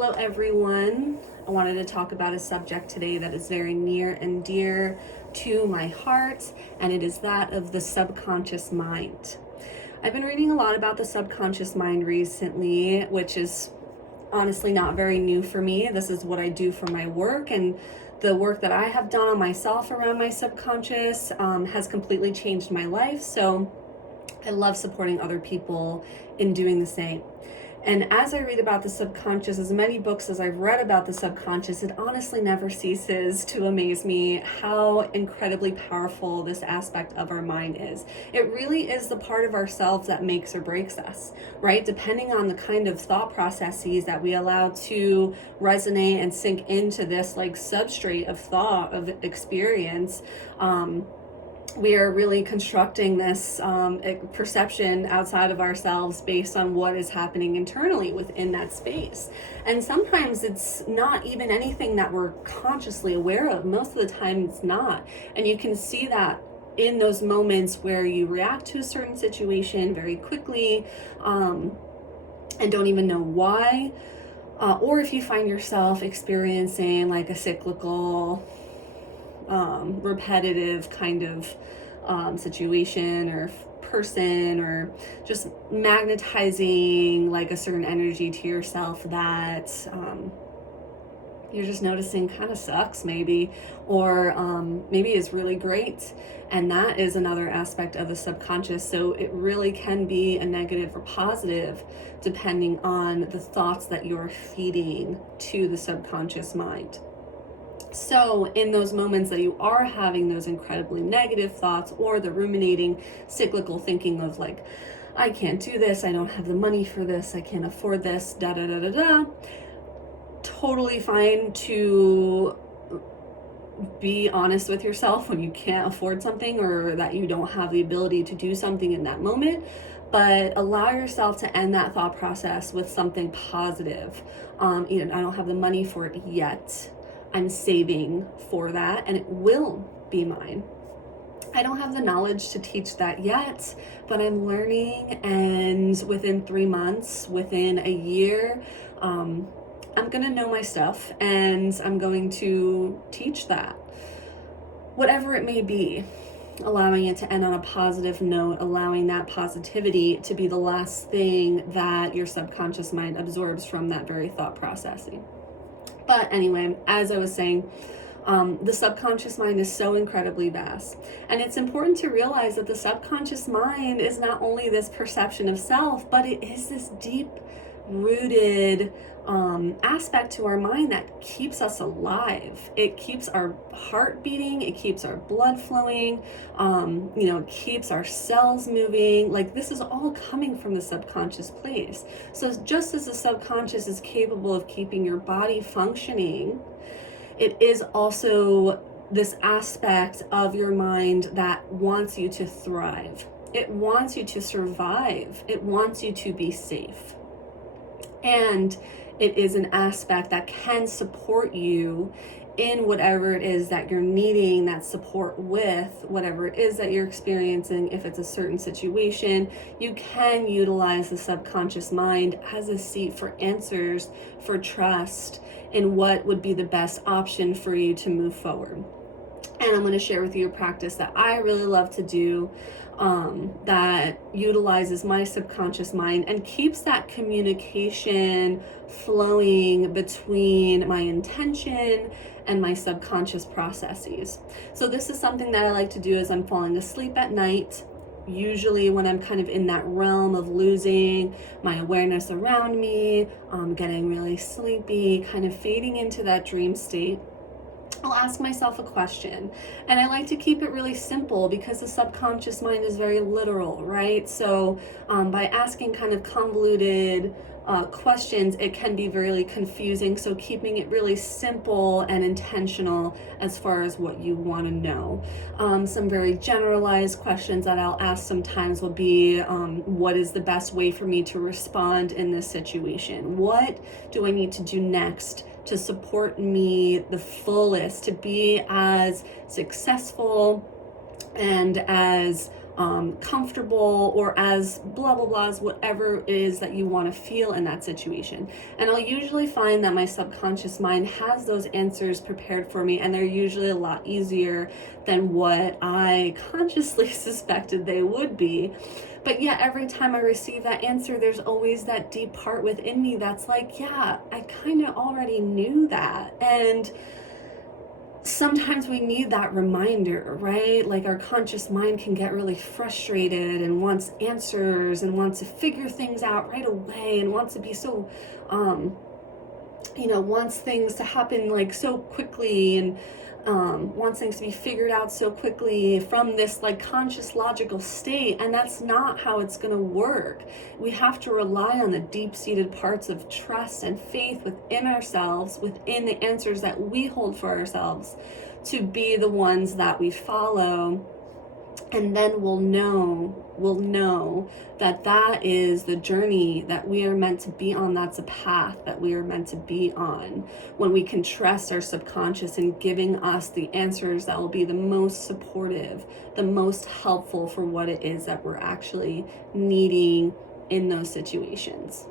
Hello everyone. I wanted to talk about a subject today that is very near and dear to my heart, and it is that of the subconscious mind. I've been reading a lot about the subconscious mind recently, which is honestly not very new for me. This is what I do for my work, and the work that I have done on myself around my subconscious has completely changed my life. So I love supporting other people in doing the same. And as I read about the subconscious, as many books as I've read about the subconscious, it honestly never ceases to amaze me how incredibly powerful this aspect of our mind is. It really is the part of ourselves that makes or breaks us, right? Depending on the kind of thought processes that we allow to resonate and sink into this like substrate of thought, of experience, we are really constructing this perception outside of ourselves based on what is happening internally within that space. And sometimes it's not even anything that we're consciously aware of. Most of the time it's not. And you can see that in those moments where you react to a certain situation very quickly and don't even know why. Or if you find yourself experiencing like a cyclical repetitive kind of situation or person, or just magnetizing like a certain energy to yourself that you're just noticing kind of sucks maybe, or maybe is really great. And that is another aspect of the subconscious. So it really can be a negative or positive depending on the thoughts that you're feeding to the subconscious mind. So in those moments that you are having those incredibly negative thoughts, or the ruminating cyclical thinking of like, I can't do this, I don't have the money for this, I can't afford this, da da da da da, totally fine to be honest with yourself when you can't afford something or that you don't have the ability to do something in that moment. But allow yourself to end that thought process with something positive. I don't have the money for it yet. I'm saving for that and it will be mine. I don't have the knowledge to teach that yet, but I'm learning, and within 3 months, within a year, I'm gonna know my stuff and I'm going to teach that. Whatever it may be, allowing it to end on a positive note, allowing that positivity to be the last thing that your subconscious mind absorbs from that very thought processing. But anyway, as I was saying, the subconscious mind is so incredibly vast. And it's important to realize that the subconscious mind is not only this perception of self, but it is this deep-rooted aspect to our mind that keeps us alive. It keeps our heart beating, it keeps our blood flowing, it keeps our cells moving. Like, this is all coming from the subconscious place. So just as the subconscious is capable of keeping your body functioning, it is also this aspect of your mind that wants you to thrive. It wants you to survive. It wants you to be safe. And it is an aspect that can support you in whatever it is that you're needing that support with, whatever it is that you're experiencing. If it's a certain situation, you can utilize the subconscious mind as a seat for answers, for trust in what would be the best option for you to move forward. And I'm going to share with you a practice that I really love to do that utilizes my subconscious mind and keeps that communication flowing between my intention and my subconscious processes. So this is something that I like to do as I'm falling asleep at night, usually when I'm kind of in that realm of losing my awareness around me, getting really sleepy, kind of fading into that dream state. I'll ask myself a question, and I like to keep it really simple because the subconscious mind is very literal, right? So by asking kind of convoluted questions, it can be really confusing. So keeping it really simple and intentional as far as what you want to know. Some very generalized questions that I'll ask sometimes will be, what is the best way for me to respond in this situation? What do I need to do next to support me the fullest, to be as successful and as comfortable, or as blah blah blah, as whatever it is that you want to feel in that situation. And I'll usually find that my subconscious mind has those answers prepared for me, and they're usually a lot easier than what I consciously suspected they would be. But yet every time I receive that answer, there's always that deep part within me that's like, yeah, I kind of already knew that. And sometimes we need that reminder, right? Like our conscious mind can get really frustrated and wants answers and wants to figure things out right away and wants to be so, wants things to happen like so quickly, and wants things to be figured out so quickly from this like conscious logical state. And that's not how it's going to work. We have to rely on the deep-seated parts of trust and faith within ourselves, within the answers that we hold for ourselves, to be the ones that we follow. And then we'll know that that is the journey that we are meant to be on. That's a path that we are meant to be on, when we can trust our subconscious in giving us the answers that will be the most supportive, the most helpful for what it is that we're actually needing in those situations.